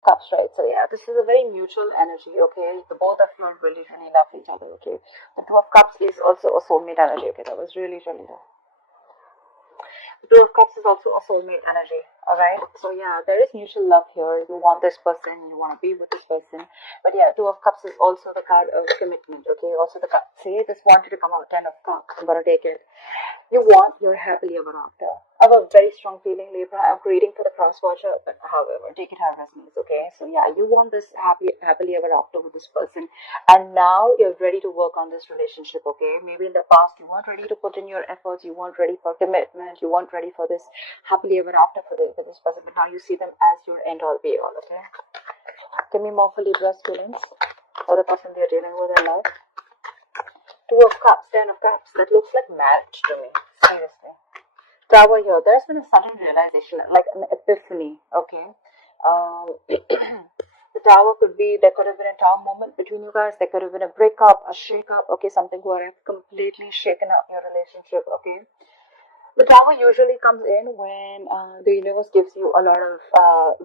Cups, right? So yeah, this is a very mutual energy, okay? The both of you are really, really love each other, okay? The Two of Cups is also a soulmate energy, okay? That was really, really love. The Two of Cups is also a soulmate energy, alright? So yeah, there is mutual love here. You want this person, you want to be with this person. But yeah, Two of Cups is also the card of commitment, okay? Also the card, see, this wanted to come out, Ten of Cups. I'm gonna take it. You want your happily ever after. I have a very strong feeling, Libra. I'm reading for the cross watcher, but however, take it how it resonates, okay? So yeah, you want this happily ever after with this person, and now you're ready to work on this relationship, okay? Maybe in the past you weren't ready to put in your efforts, you weren't ready for commitment, you weren't ready for this happily ever after for this person, but now you see them as your end all be all, okay? Give me more for Libra's feelings or the person they're dealing with in life. Two of Cups, Ten of Cups. That looks like marriage to me. Seriously. Tower here. There's been a sudden realization, like an epiphany. Okay. The Tower could be, there could have been a Tower moment between you guys. There could have been a breakup, a shake-up. Okay, something where I've completely shaken up your relationship. Okay. The Tower usually comes in when the universe gives you a lot of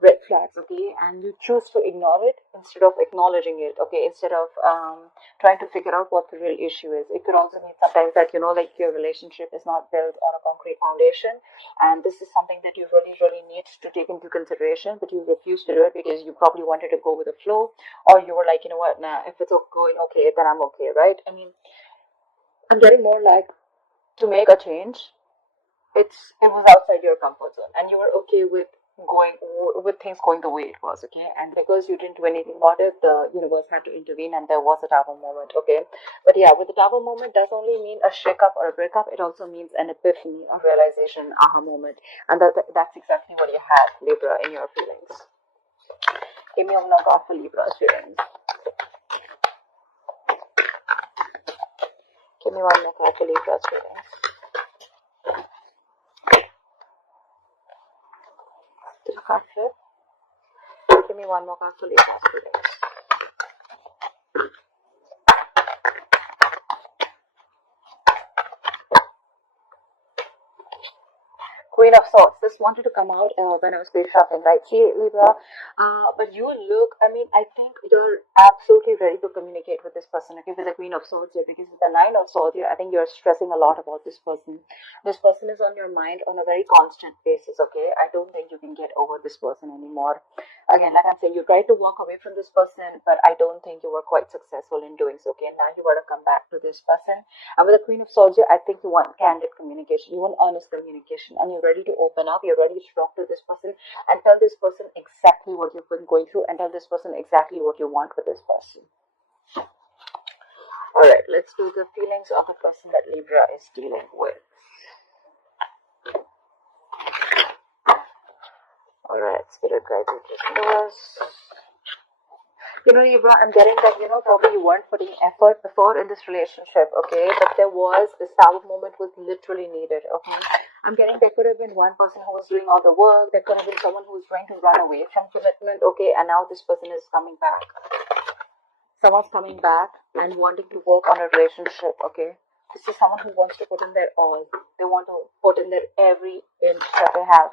red flags, okay, and you choose to ignore it instead of acknowledging it, okay, instead of trying to figure out what the real issue is. It could also mean sometimes that, like your relationship is not built on a concrete foundation, and this is something that you really, really need to take into consideration, but you refuse to do it because you probably wanted to go with the flow, or you were like, you know what, nah, if it's going okay, then I'm okay, right? I mean, I'm getting more like to make a change, it was outside your comfort zone and you were okay with going with things going the way it was, okay, and because you didn't do anything about it, the universe had to intervene and there was a Tower moment, okay. But yeah, with the Tower moment does only mean a shake-up or a breakup. It also means an epiphany, a realization, aha moment, and that's exactly what you had, Libra, in your feelings. Give me one card for Libra's feelings. Give me one more card for Libra's feelings. Did the card flip? Give me one more card for Libra's feelings. Queen of Swords. This wanted to come out when I was place shopping, right? See, Libra, but you look, I mean, I think you're absolutely ready to communicate with this person, okay, with the Queen of Swords here, because with the Nine of Swords here, I think you're stressing a lot about this person. This person is on your mind on a very constant basis, okay? I don't think you can get over this person anymore. Again, like I'm saying, you tried to walk away from this person, but I don't think you were quite successful in doing so, okay? Now you want to come back to this person. And with the Queen of Swords, I think you want candid communication, you want honest communication, and you're ready to open up, you're ready to talk to this person and tell this person exactly what you've been going through and tell this person exactly what you want with this person. Alright, let's do the feelings of the person that Libra is dealing with. Alright, Spirit Guides and Listeners. Libra, I'm getting that, probably you weren't putting effort before in this relationship, okay? But there was this Tower moment was literally needed, okay? I'm getting there could have been one person who was doing all the work, there could have been someone who was trying to run away from commitment, okay? And now this person is coming back. Someone's coming back and wanting to work on a relationship, okay? This is someone who wants to put in their all. They want to put in their every inch that they have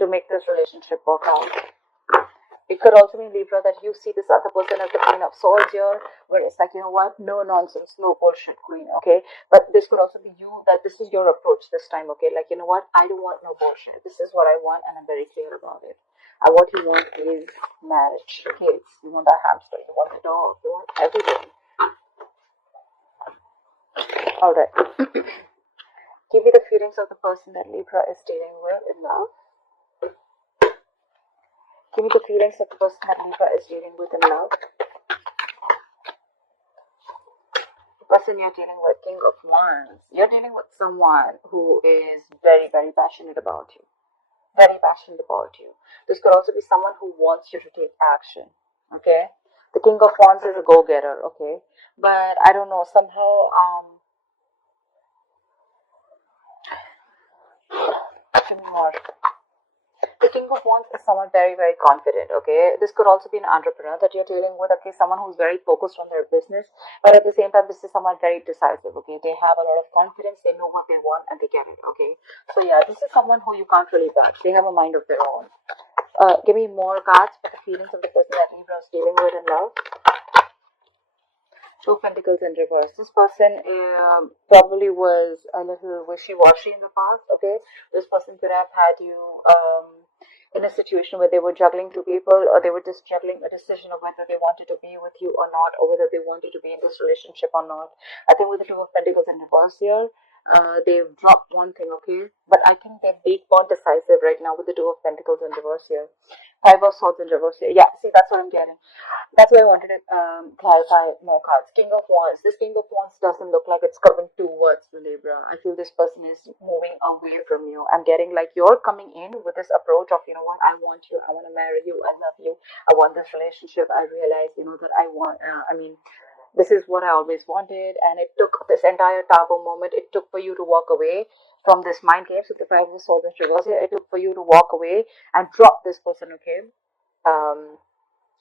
to make this relationship work out. It could also mean, Libra, that you see this other person as the Queen of Swords here, where it's like, you know what, no nonsense, no bullshit, Queen, okay? But this could also be you, that this is your approach this time, okay? Like, you know what, I don't want no bullshit. This is what I want, and I'm very clear about it. And what you want is marriage, kids, you want that hamster, you want the dog, you want everything. Alright. Give me the feelings of the person that Libra is dealing with in love. Give me the feelings of the person that Libra is dealing with in love. The person you're dealing with, King of Wands. You're dealing with someone who is very, very passionate about you. Very passionate about you. This could also be someone who wants you to take action. Okay? The King of Wands is a go-getter, okay? But I don't know, somehow, give me more. The King of Wands is someone very, very confident, okay? This could also be an entrepreneur that you're dealing with, okay? Someone who's very focused on their business, but at the same time, this is someone very decisive, okay? They have a lot of confidence, they know what they want, and they get it, okay? So yeah, this is someone who you can't really back. They have a mind of their own. Give me more cards for the feelings of the person that Libra is dealing with in love. Two of Pentacles in reverse. This person probably was a little wishy-washy in the past, okay? This person could have had you in a situation where they were juggling two people, or they were just juggling a decision of whether they wanted to be with you or not, or whether they wanted to be in this relationship or not. I think with the Two of Pentacles in reverse here, they've dropped one thing, okay? But I think they're big, more decisive right now with the Two of Pentacles in reverse here. Five of Swords in reverse here. Yeah, see, that's what I'm getting. That's why I wanted to clarify more cards. King of Wands. This King of Wands doesn't look like it's coming towards the Libra. I feel this person is moving away from you. I'm getting like you're coming in with this approach of, you know what, I want you, I want to marry you, I love you, I want this relationship. I realize, you know, that I want, this is what I always wanted. And it took this entire Tower moment, it took for you to walk away from this mind games with the Five of Swords in reverse here. It took for you to walk away and drop this person, okay?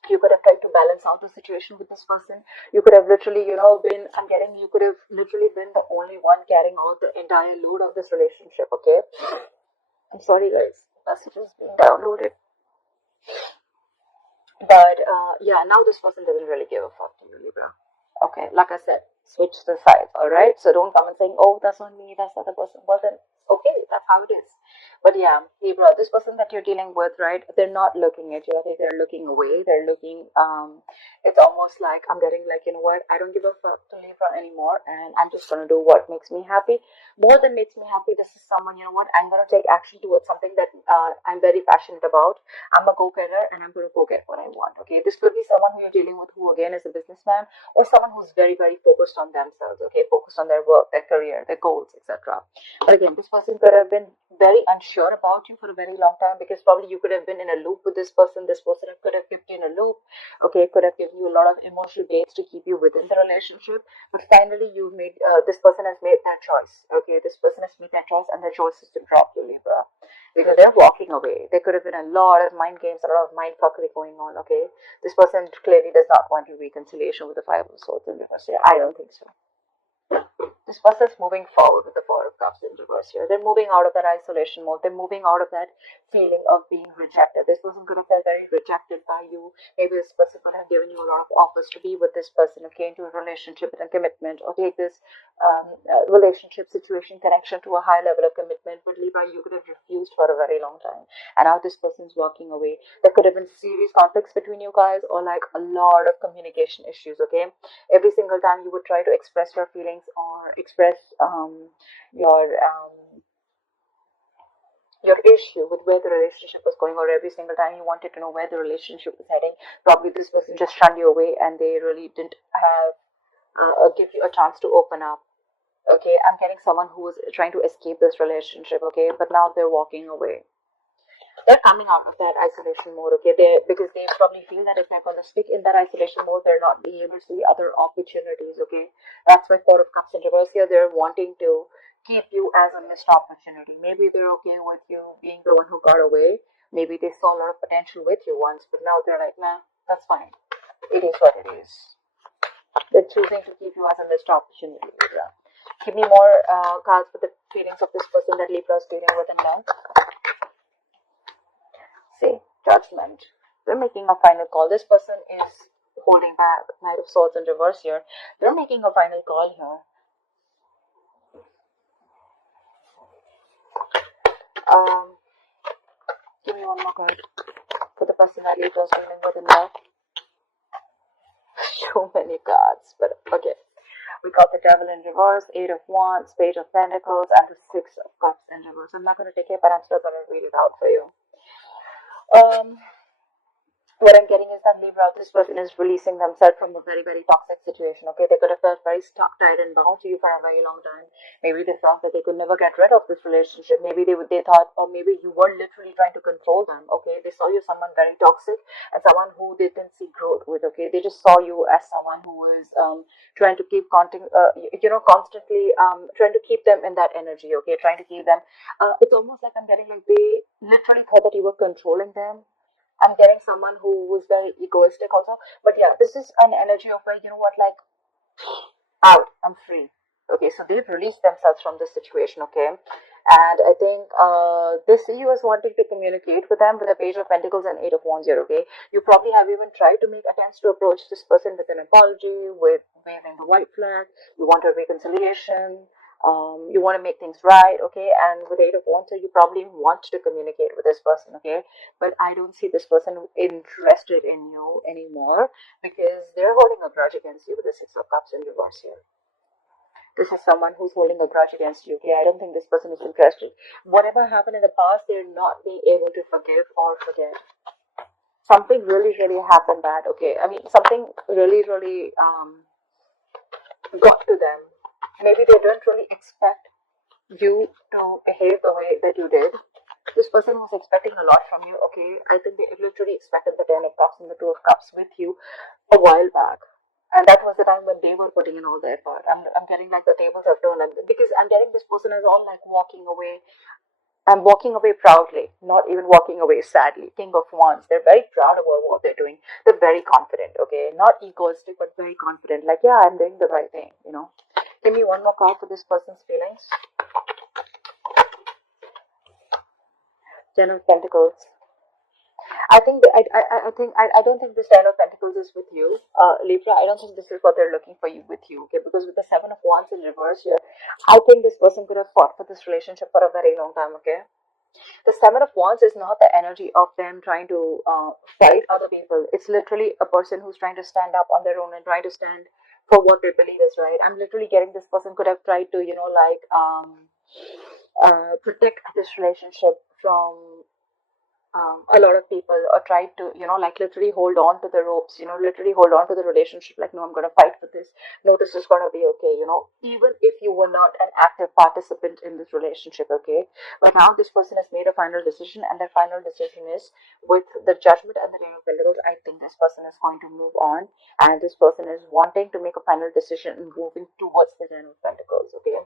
You could have tried to balance out the situation with this person. You could have literally, you know, you could have literally been the only one carrying all the entire load of this relationship, okay? I'm sorry, guys. Message is being downloaded. But, yeah, now this person doesn't really give a fuck to you, Libra. Okay, like I said, switch the sides, alright? So don't come and saying, oh, that's not me, that's the other person. Well, then, okay, that's how it is. But yeah, Libra, this person that you're dealing with, right, they're not looking at you. I think they're looking away. They're looking, it's almost like I'm getting like, you know what, I don't give a fuck to Libra anymore, and I'm just going to do what makes me happy. More than makes me happy, this is someone, you know what, I'm going to take action towards something that I'm very passionate about. I'm a go-getter, and I'm going to go get what I want, okay? This could be someone who you're dealing with who, again, is a businessman, or someone who's very, very focused on themselves, okay? Focused on their work, their career, their goals, etc. But again, this person could have been very unsure about you for a very long time, because probably you could have been in a loop with this person. This person could have kept you in a loop, okay? Could have given you a lot of emotional gains to keep you within the relationship. But finally, you made this person has made that choice, okay? This person has made that choice, and their choice is to drop you, Libra, because they're walking away. There could have been a lot of mind games, a lot of mind fuckery going on, okay? This person clearly does not want your reconciliation with the Five of Swords in reverse here. I don't think so. This person is moving forward with the Four of Cups in reverse here. They're moving out of that isolation mode. They're moving out of that feeling of being rejected. This person could have felt very rejected by you. Maybe this person could have given you a lot of offers to be with this person, okay, into a relationship and a commitment, or take this relationship, situation, connection to a high level of commitment. But Libra, you could have refused for a very long time. And now this person's walking away. There could have been serious conflicts between you guys, or like a lot of communication issues, okay? Every single time you would try to express your feelings or express your issue with where the relationship was going, or every single time you wanted to know where the relationship was heading, probably this person just shunned you away, and they really didn't have give you a chance to open up. Okay, I'm getting someone who was trying to escape this relationship, okay, but now they're walking away. They're coming out of that isolation mode, okay? Because they probably feel that if they're going to stick in that isolation mode, they're not being able to see other opportunities, okay? That's why Four of Cups in reverse here. They're wanting to keep you as a missed opportunity. Maybe they're okay with you being the one who got away. Maybe they saw a lot of potential with you once, but now they're like, nah, that's fine. It is what it is. They're choosing to keep you as a missed opportunity, Libra. Give me more cards for the feelings of this person that Libra is dealing with in love. See, Judgment. They're making a final call. This person is holding back. Knight of Swords in reverse here. They're making a final call here. Give me one more card for the person that Libra is dealing with in love. So many cards, but okay. We got the Devil in reverse, Eight of Wands, Page of Pentacles, and the Six of Cups in reverse. I'm not going to take it, but I'm still going to read it out for you. What I'm getting is that Libra, this person is releasing themselves from a very, very toxic situation, okay? They could have felt very stuck, tied, and bound to you for a very long time. Maybe they felt that they could never get rid of this relationship. Maybe they thought, or maybe you were literally trying to control them, okay? They saw you someone very toxic and someone who they didn't see growth with, okay? They just saw you as someone who was trying to keep constantly trying to keep them in that energy, okay? Trying to keep them. It's almost like I'm getting like they literally thought that you were controlling them. I'm getting someone who was very egoistic also. But yeah, this is an energy of where, you know what, like, out, I'm free. Okay, so they've released themselves from this situation, okay? And I think this you is wanting to communicate with them with a Page of Pentacles and Eight of Wands here, okay? You probably have even tried to make attempts to approach this person with an apology, with waving the white flag. You want a reconciliation. You want to make things right, okay? And with Eight of Wands, you probably want to communicate with this person, okay? But I don't see this person interested in you anymore because they're holding a grudge against you with the Six of Cups in reverse here. This is someone who's holding a grudge against you. Okay, I don't think this person is interested. Whatever happened in the past, they're not being able to forgive or forget. Something really, really happened bad. Okay, I mean something really, really got to them. Maybe they didn't really expect you to behave the way that you did. This person was expecting a lot from you. Okay, I think they literally expected the Ten of Cups and the Two of Cups with you a while back. And that was the time when they were putting in all the effort. I'm getting like the tables have turned, because I'm getting this person is all like walking away. I'm walking away proudly, not even walking away sadly. King of Wands. They're very proud about what they're doing. They're very confident, okay? Not egoistic, but very confident. Like, yeah, I'm doing the right thing, you know? Give me one more card for this person's feelings. Ten of Pentacles. I think I don't think this Ten of Pentacles is with you, Libra. I don't think this is what they're looking for you with you. Okay, because with the Seven of Wands in reverse here, I think this person could have fought for this relationship for a very long time. Okay, the Seven of Wands is not the energy of them trying to fight other people. It's literally a person who's trying to stand up on their own and trying to stand for what they believe is right. I'm literally getting this person could have tried to, protect this relationship from a lot of people, or tried to, literally hold on to the ropes, literally hold on to the relationship, like, no, I'm going to fight for this. No, this is going to be okay, even if you were not an active participant in this relationship, okay? But now this person has made a final decision, and their final decision is with the Judgment and the Ten of Pentacles. I think this person is going to move on, and this person is wanting to make a final decision and moving towards the Ten of Pentacles, okay?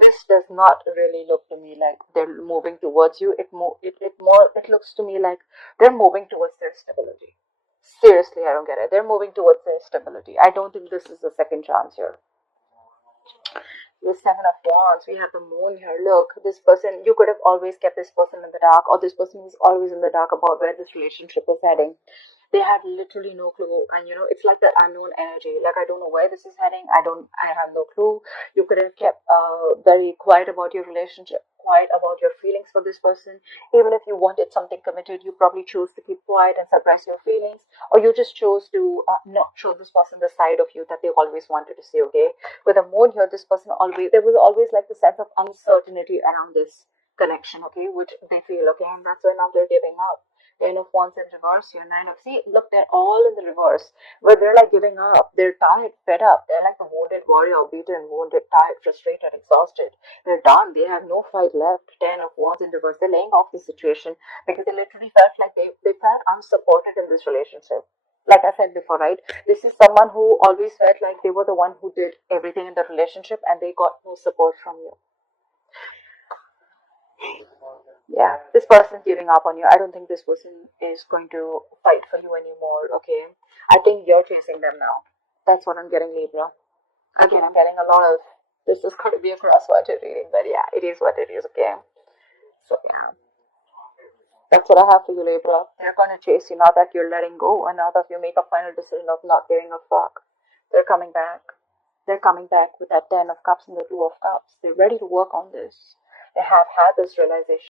This does not really look to me like they're moving towards you. It looks to me like they're moving towards their stability. Seriously, I don't get it. They're moving towards their stability. I don't think this is a second chance here. The Seven of Wands, we have the Moon here. Look, this person, you could have always kept this person in the dark, or this person was always in the dark about where this relationship is heading. They had literally no clue, and it's like the unknown energy. Like, I don't know where this is heading. I have no clue. You could have kept very quiet about your relationship, quiet about your feelings for this person. Even if you wanted something committed, you probably chose to keep quiet and suppress your feelings, or you just chose to not show this person the side of you that they always wanted to see. Okay, with the Moon here, this person there was always like the sense of uncertainty around this connection. Okay, which they feel, okay, and that's why now they're giving up. Ten of Wands in reverse here, Nine of, see, look, they're all in the reverse, where they're like giving up. They're tired, fed up. They're like a wounded warrior, beaten, wounded, tired, frustrated, exhausted. They're done. They have no fight left. Ten of Wands in reverse. They're laying off the situation because they literally felt like they felt unsupported in this relationship. Like I said before, right? This is someone who always felt like they were the one who did everything in the relationship, and they got no support from you. Yeah, this person's giving up on you. I don't think this person is going to fight for you anymore, okay? I think you're chasing them now. That's what I'm getting, Libra. Again, I'm getting a lot of, this is going to be a cross-worded reading, but yeah, it is what it is, okay? So yeah, that's what I have for you, Libra. They're going to chase you now that you're letting go, and now that you make a final decision of not giving a fuck. They're coming back. They're coming back with that Ten of Cups and the Two of Cups. They're ready to work on this. They have had this realization.